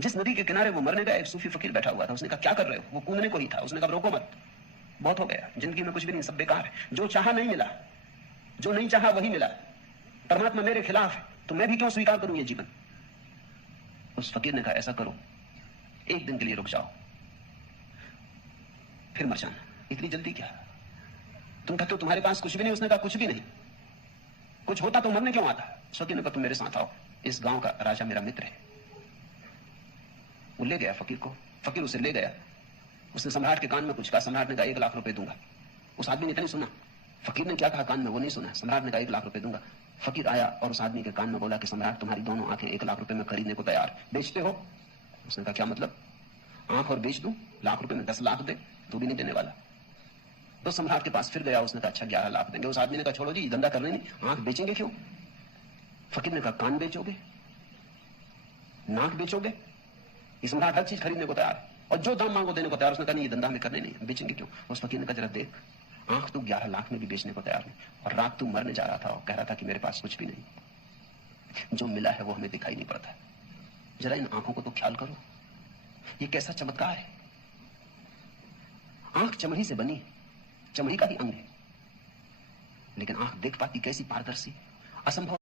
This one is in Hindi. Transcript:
जिस नदी के किनारे वो मरने गया, एक सूफी फकीर बैठा हुआ था। उसने कहा क्या कर रहे हो? वो कूदने को ही था। उसने कहा रोको मत, बहुत हो गया, जिंदगी में कुछ भी नहीं, सब बेकार है। जो चाहा नहीं मिला, जो नहीं चाहा वही मिला। परमात्मा मेरे खिलाफ है, तो मैं भी क्यों स्वीकार करूं ये जीवन? उस फकीर ने कहा ऐसा करो, एक दिन के लिए रुक जाओ, फिर मर जाना। इतनी जल्दी क्या? तुम कहते हो तुम्हारे पास कुछ भी नहीं। उसने कहा कुछ भी नहीं, कुछ होता तो मरने क्यों आता? उस फकीर ने कहा तुम मेरे साथ आओ, इस गांव का राजा मेरा मित्र है। वो ले गया फकीर को, फकीर उसे ले गया। उसने सम्राट के कान में कुछ कहा। सम्राट ने कहा 1 लाख रुपए दूंगा। उस आदमी ने इतना नहीं सुना, फकीर ने क्या कहा कान में वो नहीं सुना। सम्राट ने कहा 1 लाख रुपए दूंगा। फकीर आया और उस आदमी के कान में बोला कि सम्राट तुम्हारी दोनों आंखें 1 लाख रुपए में खरीदने को तैयार, बेचते हो? उसने कहा क्या मतलब? आंख और बेच दूं? लाख रुपए में 10 लाख दे, तू भी नहीं देने वाला। तो सम्राट के पास फिर गया। उसने कहा अच्छा 11 लाख देंगे। उस आदमी ने कहा छोड़ो जी, धंधा करने नहीं, आंख बेचेंगे क्यों? फकीर ने कहा कान बेचोगे, नाक बेचोगे? ये सम्राट हर चीज खरीदने को तैयार है और जो दाम मांगो देने को तैयार। उसने कहा नहीं, ये धंधा में करने नहीं, बेचेंगे क्यों? उस फकीर ने कहा जरा देख, आंख तू 11 लाख में भी बेचने को तैयार नहीं, और रात तू मरने जा रहा था और कह रहा था कि मेरे पास कुछ भी नहीं। जो मिला है वो हमें दिखाई नहीं पड़ता। जरा इन आंखों को तो ख्याल करो, ये कैसा चमत्कार है। आंख चमड़ी से बनी है, चमड़ी का ही अंग है, लेकिन आंख देख पाती कैसी पारदर्शी, असंभव।